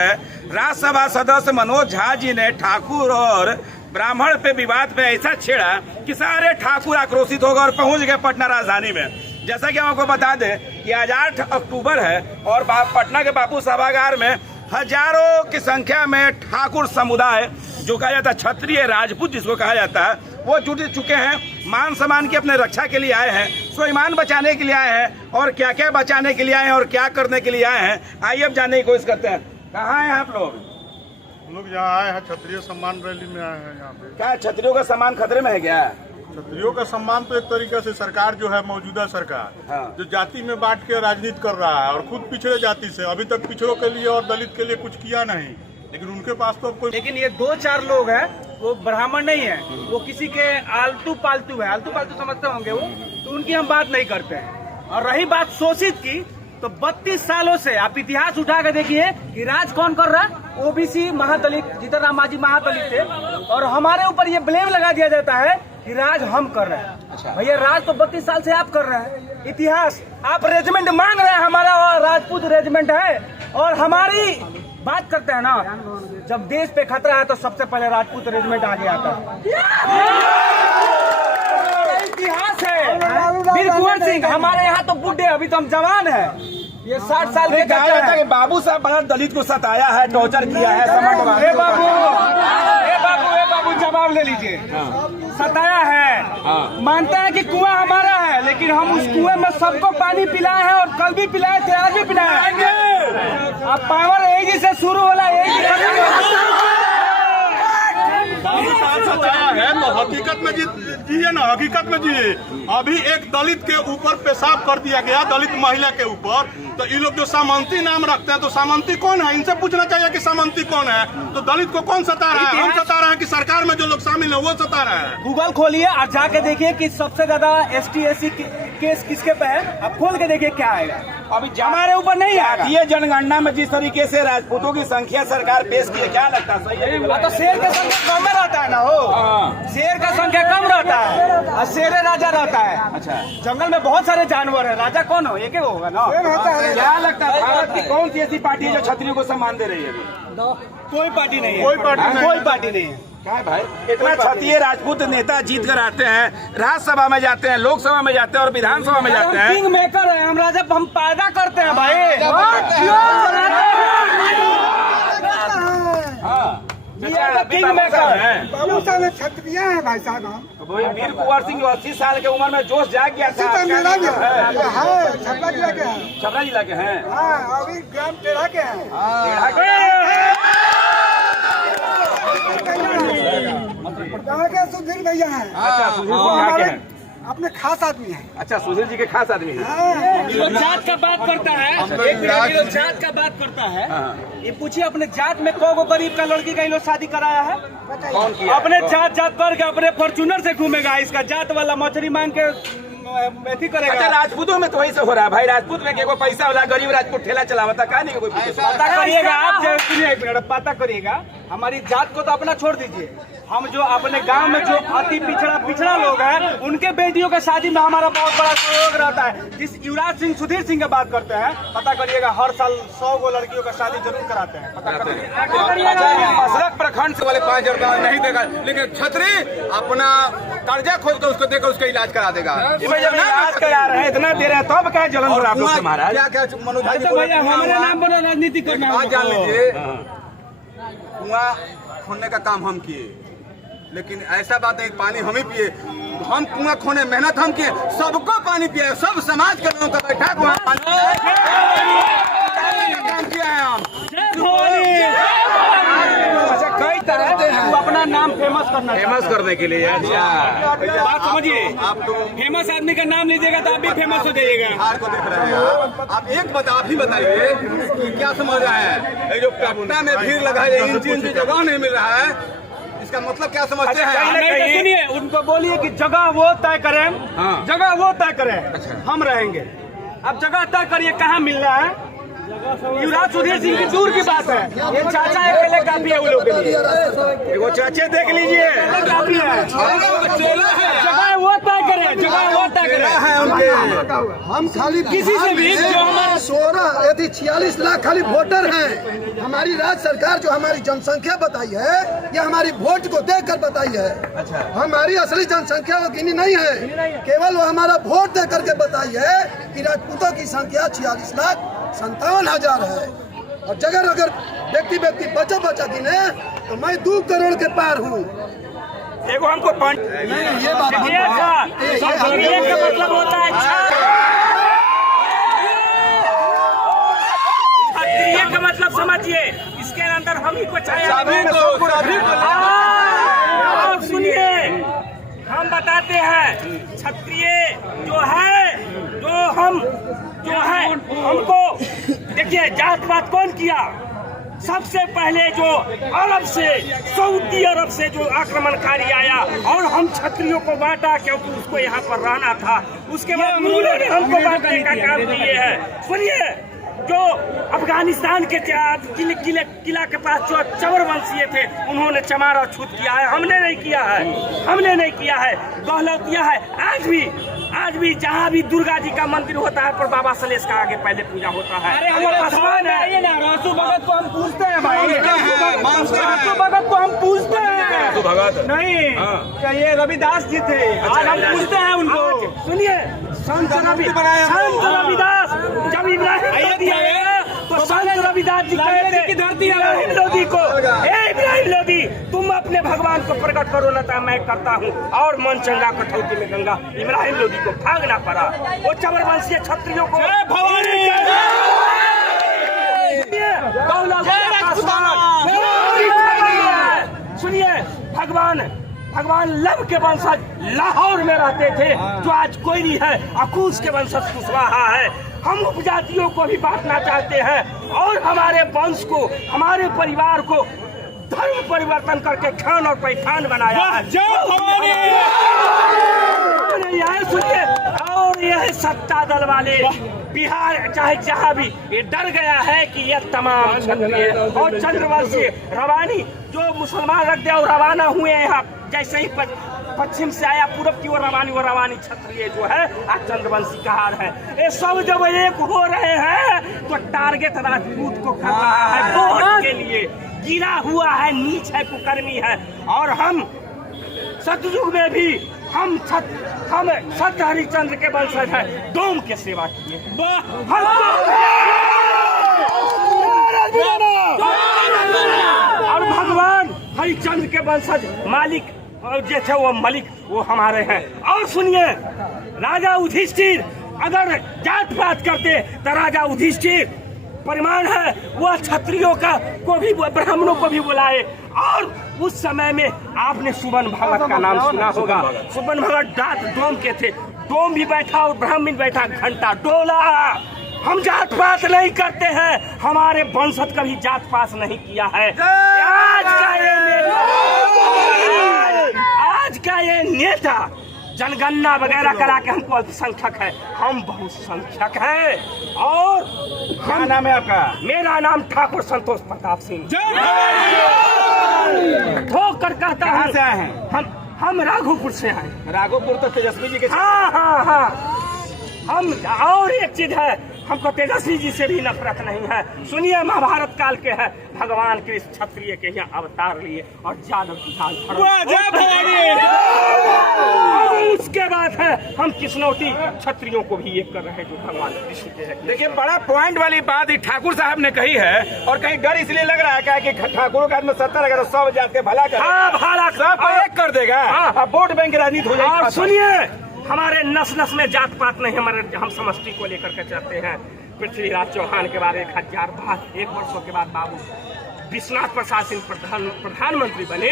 राज्यसभा सदस्य मनोज झा जी ने ठाकुर और ब्राह्मण पे विवाद पे ऐसा छेड़ा कि सारे ठाकुर आक्रोशित हो गए और पहुंच गए पटना राजधानी में। जैसा कि हम आपको बता दें कि आज 8 अक्टूबर है और पटना के बापू सभागार में हजारों की संख्या में ठाकुर समुदाय, जो कहा जाता है क्षत्रिय राजपूत जिसको कहा जाता है, वो जुट चुके हैं। मान सम्मान की अपने रक्षा के लिए आए हैं, स्वाभिमान बचाने के लिए आए हैं। और क्या क्या बचाने के लिए आए हैं और क्या करने के लिए आए हैं, आइए अब जानने की कोशिश करते हैं। कहाँ हैं आप लोग? हम लोग यहाँ आए हैं, क्षत्रिय सम्मान रैली में आए हैं। यहाँ पे क्या क्षत्रियों का सम्मान खतरे में है क्या? क्षत्रियों का सम्मान तो एक तरीके से सरकार जो है, मौजूदा सरकार, हाँ। जो जाति में बांट के राजनीति कर रहा है और खुद पिछड़े जाति से अभी तक पिछड़ों के लिए और दलित के लिए कुछ किया नहीं, लेकिन उनके पास तो कोई। लेकिन ये 2-4 लोग हैं, वो ब्राह्मण नहीं है, वो किसी के आलतू पालतू है, आलतू पालतू समझते होंगे वो, तो उनकी हम बात नहीं करते हैं। और रही बात शोषित की, तो 32 सालों से आप इतिहास उठा के देखिए कि राज कौन कर रहा है। ओबीसी महादलित जीतन राम मांझी महादलित थे, और हमारे ऊपर ये ब्लेम लगा दिया जाता है कि राज हम कर रहे हैं। अच्छा। भैया, राज तो 32 साल से आप कर रहे हैं। इतिहास, आप रेजिमेंट मांग रहे हैं, हमारा राजपूत रेजिमेंट है, और हमारी बात करते हैं ना, जब देश पे खतरा है तो सबसे पहले राजपूत रेजिमेंट आगे आता है। इतिहास है। वीर कुंवर सिंह, हमारे यहाँ तो बुढ़े, अभी तो हम जवान हैं। ये 60 साल के कहा जाता है कि बाबू साहब बड़ा दलित को सताया है, टॉर्चर किया है। बाबू जवाब ले लीजिए। सताया है, मानता है कि कुआं हमारा है, लेकिन हम उस कुएं में सबको पानी पिलाए हैं, और कल भी पिलाए थे, आज भी पिलाएंगे। अब पावर एजी से शुरू होला, सताया है तो हकीकत में जिए ना, हकीकत में जिए। अभी एक दलित के ऊपर पेशाब कर दिया गया, दलित महिला के ऊपर, तो ये लोग जो सामंती नाम रखते हैं, तो सामंती कौन है? इनसे पूछना चाहिए कि सामंती कौन है। तो दलित को कौन सता रहा है? हम सता रहे हैं कि सरकार में जो लोग शामिल है वो सता रहे हैं? गूगल खोलिए और जाके देखिए कि सबसे ज्यादा ST/SC केस किसके पे है। अब खोल के देखिए क्या आएगा। अभी हमारे ऊपर नहीं है। ये जनगणना में जिस तरीके से राजपूतों की संख्या सरकार पेश की है, क्या लगता है? सही है? तो शेर का संख्या कम रहता है ना, हो शेर का संख्या कम रहता है और शेर राजा रहता है। अच्छा, जंगल में बहुत सारे जानवर है, राजा कौन हो? एक ही होगा ना। क्या लगता है भारत की कौन सी ऐसी पार्टी है जो क्षत्रियों को सम्मान दे रही है अभी? कोई पार्टी नहीं है, कोई पार्टी नहीं है। क्या है भाई, इतना क्षत्रिय राजपूत नेता जीत कर आते हैं, राज्यसभा में जाते हैं, लोकसभा में जाते हैं और विधानसभा में जाते हैं। किंग मेकर है हम, राजा हम पैदा करते हैं भाई। किंग मेकर है, बाबू साहब क्षत्रिय हैं भाई साहब। हम वही वीर कुंवर सिंह 80 साल की उम्र में जोश जाग गया था। छपरा जिला के हैं। छपरा जिला के हैं। हाँ, अभी ग्राम टेढ़ा के हैं। यहाँ के सुधीर भैया हैं। अच्छा, सुधीर सिंह यहाँ के हैं। अपने खास आदमी हैं। अच्छा, सुधीर जी के खास आदमी हैं। जात का बात करता है, एक मिनट, जात का बात करता है। ये पूछिए अपने जात में कौन गरीब का लड़की का लोग शादी कराया है? कौन किया? अपने जात करके अपने फॉर्च्यूनर से घूमेगा, इसका जात वाला मछली मांग के मेथी करेगा। अच्छा, राजपूतों में तो वही से हो रहा है भाई। राजपूत में कोई पैसा वाला गरीब राजपूत ठेला चलावता का नहीं, कोई पता करिएगा आप। सुनिए एक मिनट, पता करिएगा। हमारी जात को तो अपना छोड़ दीजिए, हम जो अपने गांव में जो अति पिछड़ा लोग हैं, उनके बेटियों के शादी में हमारा बहुत बड़ा सहयोग रहता है। जिस युवराज सिंह सुधीर सिंह की बात करते हैं, पता करिएगा हर साल 100 गो लड़कियों का शादी जरूर कराते हैं। पता करिएगा। मसरक प्रखंड से वाले 5,000 रुपया नहीं देगा, लेकिन छतरी अपना कर्जा खोद कर उसको देकर उसका इलाज करा देगा। जब इलाज करा रहे हैं, इतना दे रहे हैं, तब क्या जलन हो रहा है आप लोग से महाराज? क्या मनोज भाई, अच्छा भैया, हमारे नाम पर राजनीति करना जान लीजिए, कुआं खोदने का काम हम किए, लेकिन ऐसा बात नहीं पानी हम ही पिए। हम कुआं खोने मेहनत हम किए, सबको पानी पिए, सब समाज के लोगों का बैठा कुआं पानी काम किया है हम। अच्छा, कई तरह से तू अपना नाम फेमस करने के लिए। अच्छा, बात समझिए, फेमस आदमी का नाम लीजिएगा तो आप भी फेमस हो जाइएगा। आपको देख रहे हैं आप एक बात आप ही बताइए कि क्या समझ रहा है? ये जो पटना में भीड़ लगा है, इन चीज की जगह नहीं मिल रहा है, इसका मतलब क्या समझते हैं? नहीं, सुनिए, उनको बोलिए कि जगह वो तय करें। जगह वो तय करें, हम रहेंगे। अब जगह तय करिए, कहाँ मिल रहा है युवराज सुधीर सिंह की दूर की बात है, ये चाचा अकेले काफी है वो लोग के लिए। वो चाचे देख लीजिए, काफी है, जगह वो तय करे, जगह वो तय करे। हम खाली किसी से भी जो हमारा 46 लाख खाली वोटर हैं। हमारी राज्य सरकार जो हमारी जनसंख्या बताई है, ये हमारी वोट को देखकर बताई है। अच्छा। हमारी असली जनसंख्या वो गिनी नहीं है, केवल वो हमारा वोट दे करके बताई है कि राजपूतों की संख्या 46,57,000 है। और जगह अगर व्यक्ति बचा गिने तो मैं 2 करोड़ के पार हूँ। एगो हमको ये बात का मतलब होता है क्षत्रिय का मतलब समझिए, इसके अंदर हम ही को चाहिए। सुनिए, हम बताते हैं क्षत्रिय जो है हमको देखिए, जात पात कौन किया? सबसे पहले जो अरब से, सऊदी अरब से जो आक्रमणकारी आया और हम क्षत्रियों को बांटा क्योंकि उसको यहाँ पर रहना था। उसके बाद मुगलों ने हमको बांटने का काम किए हैं। सुनिए, जो अफगानिस्तान के किला के पास जो चमरवंशीय थे, उन्होंने चमार और छूत किया है, हमने नहीं किया है। गहलौतिया है। आज भी जहाँ भी दुर्गा जी का मंदिर होता है पर बाबा सलेश का आगे पहले पूजा होता है। अरे हमारे है ना, रासू भगत को हम पूछते हैं भाई, रासू भगत को हम पूछते हैं। नहीं, क्या ये रविदास जी थे? आज हम पूछते हैं उनको। सुनिए, संत रविदास जब तो संत रविदास जी कहते इब्राहिम लोधी को, इब्राहिम लोधी तुम अपने भगवान को प्रकट करो न तो मैं करता हूँ। और मन चंगा कठौती में गंगा, इब्राहिम लोधी को भागना पड़ा। वो चमरवंशीय क्षत्रियों को सुनिए, भगवान लव के वंशज लाहौर में रहते थे, जो आज कोई नहीं है। अकूस के वंशज कुशवाहा है। हम उपजातियों को भी बांटना चाहते हैं और हमारे वंश को, हमारे परिवार को धर्म परिवर्तन करके खान और पैठान बनाया है। सुनिए, और यह सत्ता दल वाले बिहार चाहे जहाँ भी ये डर गया है कि यह तमाम क्षत्रिय और चंद्रवंशी रवानी जो मुसलमान रख दिया और रवाना हुए यहाँ, जैसे ही पश्चिम से आया पूरब की ओर वो रवानी क्षत्रिय जो है आज चंद्रवंशी का हार है। ये सब जब एक हो रहे हैं तो टारगेट राजपूत को कर रहा है वोट के लिए। गिरा हुआ है, नीच है, कुकर्मी है। और हम सतयुग में भी हम सत्य हरिश्चंद्र के वंशज है, डोम के सेवा किए। और भगवान हरिश्चंद्र के वंशज मालिक और जो थे वो मलिक, वो हमारे हैं। और सुनिए, राजा युधिष्ठिर अगर जात पात करते तो राजा युधिष्ठिर परिमाण है, वह क्षत्रियों का को भी, ब्राह्मणों को भी बुलाए। और उस समय में आपने सुबन भगत का नाम सुना होगा। सुबन भगत डाक डोम के थे, डोम भी बैठा और ब्राह्मण बैठा, घंटा डोला। हम जात पात नहीं करते हैं, हमारे वंशज कभी जात पात नहीं किया है। आज का ये नेता जनगणना वगैरह करा के हमको अल्पसंख्यक है, हम बहुसंख्यक हैं। और क्या नाम है आपका? मेरा नाम ठाकुर संतोष प्रताप सिंह। ठोकर कहता कहाँ से आए हैं? हम राघोपुर से हैं। राघोपुर तो तेजस्वी जी के। हाँ। हम और एक चीज है, हमको तेजस्वी जी से भी नफरत नहीं है। सुनिए, महाभारत काल के है, भगवान कृष्ण क्षत्रिय के यहाँ अवतार लिए और जादव की उसके बाद है हम किस्नौती क्षत्रियों को भी एक कर रहे हैं जो भगवान कृष्ण के हैं। देखिए, बड़ा पॉइंट वाली बात ठाकुर साहब ने कही है। और कहीं डर इसलिए लग रहा है कि ठाकुरों का आदमी 70 अगर सब जात के भला कर, भला सब एक कर देगा, वोट बैंक राजनीति हो जाएगी। और सुनिए, हमारे नस नस में जात पात नहीं, हम समष्टि को लेकर के चलते हैं। पृथ्वीराज चौहान के बाद 1000 बार 1 वर्षों के बाद बाबू विश्वनाथ प्रसाद सिंह प्रधानमंत्री बने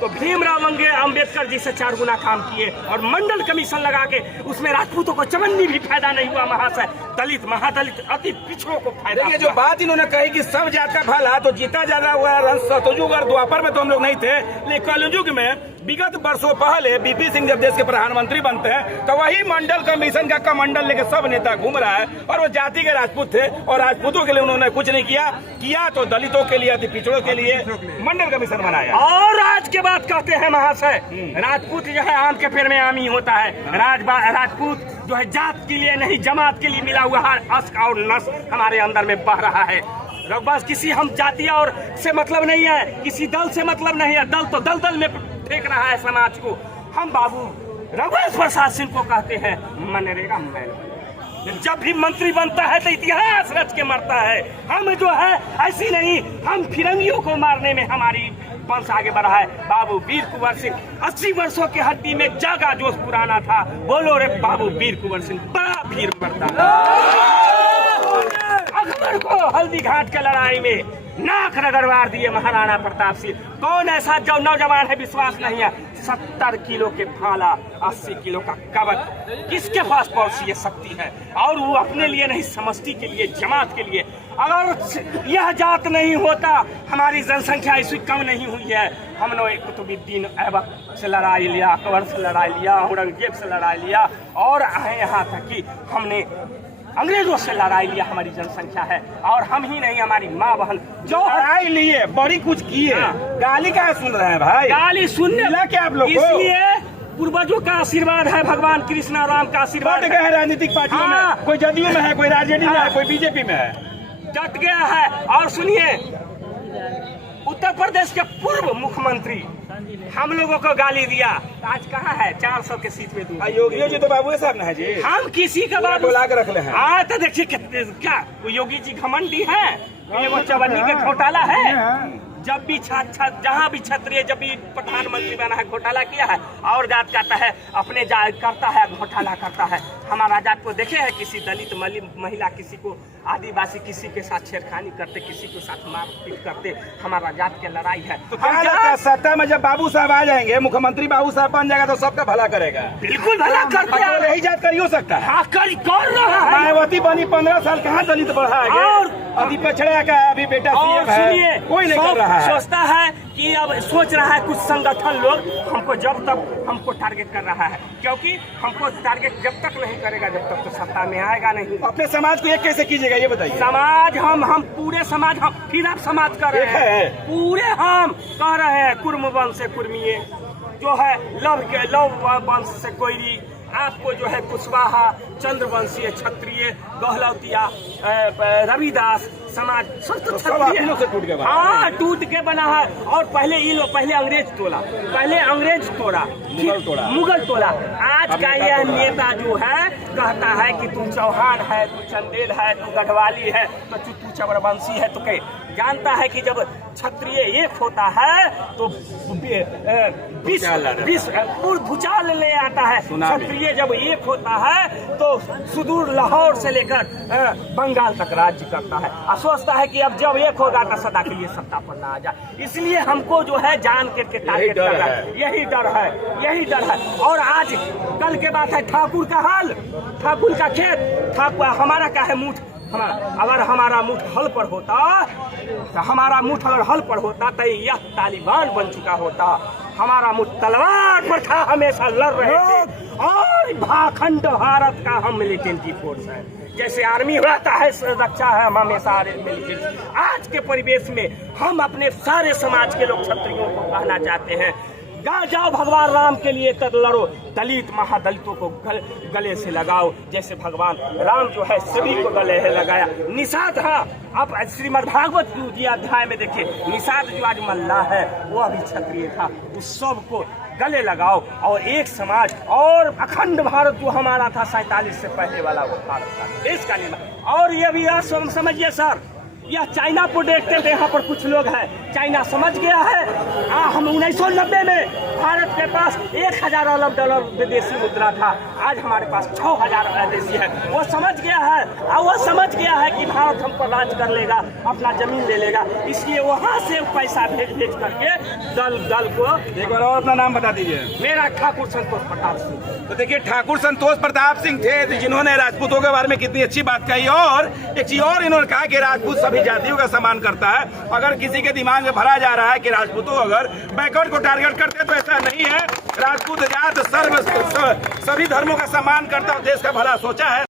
तो भीमराव अंबेडकर जी से 4 गुना काम किए और मंडल कमीशन लगा के उसमें राजपूतों को चवन्नी भी फायदा नहीं हुआ महाशय। दलित महादलित अति पिछड़ों को फायदा देखिए जो बात इन्होंने कही कि सब जात का भला, तो जीता जाता हुआ रंग सतयुग और द्वापर में तो हम लोग नहीं थे, लेकिन कलयुग में विगत वर्षों पहले बीपी सिंह जब देश के प्रधानमंत्री बनते हैं तो वही मंडल कमीशन का कमंडल लेके सब नेता घूम रहा है, और वो जाति के राजपूत थे और राजपूतों के लिए उन्होंने कुछ नहीं किया तो दलितों के लिए, अति पिछड़ों के लिए मंडल कमीशन बनाया। और आज के बाद कहते हैं महाशय, राजपूत जो है आम के पेड़ में आम ही होता है। राजपूत जो है जात के लिए नहीं जमात के लिए मिला हुआ है, अश्क और नस हमारे अंदर में बह रहा है। बस किसी हम जाति और से मतलब नहीं है, किसी दल से मतलब नहीं है। दल तो दल में फेंक रहा है समाज को। हम बाबू रघुवंश प्रसाद सिंह को कहते हैं मनरेगा मैन। जब भी मंत्री बनता है तो इतिहास रच के मरता है। हम जो है ऐसी नहीं, हम फिरंगियों को मारने में हमारी वंश आगे बढ़ा है। बाबू वीर कुंवर सिंह 80 वर्षों की हड्डी में जागा जोश पुराना था। बोलो रे बाबू वीर कुंवर सिंह बड़ा वीर मरता। अकबर को हल्दी घाट के लड़ाई में नाक रगड़वार दिए महाराणा प्रताप सिंह। कौन ऐसा जो नौजवान है विश्वास नहीं है? 70 किलो के भाला, 80 किलो का कवच, किसके पास पहुंची शक्ति है? और वो अपने लिए नहीं, समष्टि के लिए, जमात के लिए। अगर यह जात नहीं होता, हमारी जनसंख्या इसी कम नहीं हुई है। हमने कुतुबुद्दीन ऐबक से लड़ाई लिया, अकबर से लड़ाई लिया, औरंगजेब से लड़ाई लिया, और आए यहाँ तक कि हमने अंग्रेजों से लड़ाई लिया। हमारी जनसंख्या है, और हम ही नहीं, हमारी माँ बहन जो लड़ाई लिए, बड़ी कुछ किए। गाली कहाँ सुन रहे हैं भाई? गाली सुनने क्या आप लोग? इसलिए पूर्वजों का आशीर्वाद है, भगवान कृष्ण राम का आशीर्वाद है। राजनीतिक पार्टियों में कोई जदयू में है, कोई राजनीति में है, कोई बीजेपी में है, डट गया है। और सुनिए, उत्तर प्रदेश के पूर्व मुख्यमंत्री हम लोगों को गाली दिया, आज कहाँ है? 400 के सीट में दूर। योगी जी तो बाबू साहब है जी, हम किसी का बात बुला के रख ले हैं। आज तो देखिए क्या योगी जी घमंडी है, वो चवन्नी के घोटाला है। जब भी जहाँ भी क्षत्रिय जब भी प्रधानमंत्री बना है घोटाला किया है, और जात कहता है अपने जात करता है, घोटाला करता है। हमारा जात को देखे है किसी दलित महिला, किसी को आदिवासी, किसी के साथ छेड़खानी करते, किसी के साथ मारपीट करते। हमारा जात की लड़ाई है। तो क्या लगता है सत्ता में जब बाबू साहब आ जाएंगे, मुख्यमंत्री बाबू साहब बन जाएगा तो सबका भला करेगा? बिल्कुल भला करते हैं। यही जात कर हो सकता है। हाँ, कर रहा है। मायावती बनी 15 साल, कहाँ दलित बढ़ा है? और अभी पछड़ा का अभी बेटा सीएम है, कोई नहीं कर रहा है। सोचता है कि अब सोच रहा है कुछ संगठन लोग हमको जब तक हमको टारगेट कर रहा है, क्योंकि हमको टारगेट जब तक नहीं करेगा जब तक तो सत्ता में आएगा नहीं। अपने समाज को एक कैसे कीजिएगा ये बताइए? समाज हम पूरे समाज, हम फिर आप समाज कर रहे हैं, पूरे हम कह रहे हैं। कुर्म वंश से कुर्मीय, जो है लव वंश से कोयरी, आपको जो है कुशवाहा, चंद्रवंशीय, क्षत्रिय, गहलौतिया, रविदास समाज सब तो क्षत्रिय से टूट गया। हाँ, टूट के बना है। और पहले पहले अंग्रेज तोड़ा, मुगल तोड़ा। आज का यह नेता जो है कहता है कि तू चौहान है, तू चंदेल है, तू गढ़वाली है, तो तू चंद्रवंशी है। तो कहीं जानता है कि जब क्षत्रिय एक होता है तो भूचाल ले आता है। क्षत्रिय जब एक होता है तो सुदूर लाहौर से लेकर बंगाल तक राज्य करता है। सोचता है कि अब जब एक होगा तो सदा के लिए सत्ता पर ना आ जाए। इसलिए हमको जो है जान के टारगेट कर रहा है। यही डर है। और आज कल के बात है, ठाकुर का हाल, ठाकुर का खेत, ठाकुर हमारा क्या है मुठ। अगर हमारा मुठ हल पर होता तो यह तालिबान बन चुका होता। हमारा मुठ तलवार पर था, हमेशा लड़ रहे थे। और भाखंड भारत का हम मिलिटेंटी फोर्स है, जैसे आर्मी रहता है रक्षा है, हम हमेशा मिलिटेंटी। आज के परिवेश में हम अपने सारे समाज के लोग क्षत्रियों को कहना चाहते हैं, जाओ भगवान राम के लिए तब लड़ो, दलित महादलितों को गले से लगाओ, जैसे भगवान राम जो है सभी को गले से लगाया। निषाद, हाँ, अब श्रीमद् भागवत की अध्याय में देखिए, निषाद जो आज मल्ला है वो अभी क्षत्रिय था। उस सब को गले लगाओ और एक समाज, और अखंड भारत जो हमारा था 47 से पहले वाला, वो भारत का देश का निर्माण। और ये भी समझिए सर, यह चाइना को देखते थे। यहाँ पर कुछ लोग हैं, चाइना समझ गया है। हम 1990 में भारत के पास 1000 अरब डॉलर विदेशी मुद्रा था, आज हमारे पास 6000 विदेशी है। वो समझ गया है और वो समझ गया है कि भारत हम पर राज कर लेगा, अपना जमीन ले लेगा, इसलिए वहाँ से पैसा भेज करके दल को। एक बार और अपना नाम बता दीजिए। मेरा ठाकुर संतोष प्रताप सिंह। तो देखिए, ठाकुर संतोष प्रताप सिंह थे जिन्होंने राजपूतों के बारे में कितनी अच्छी बात कही, और एक चीज और इन्होंने कहा कि राजपूत सभी जातियों का सम्मान करता है। अगर किसी के दिमाग में भरा जा रहा है कि राजपूतों अगर बैकवर्ड को टारगेट करते तो ऐसा नहीं है। राजपूत जात सभी धर्मों का सम्मान करता और देश का भला सोचा है।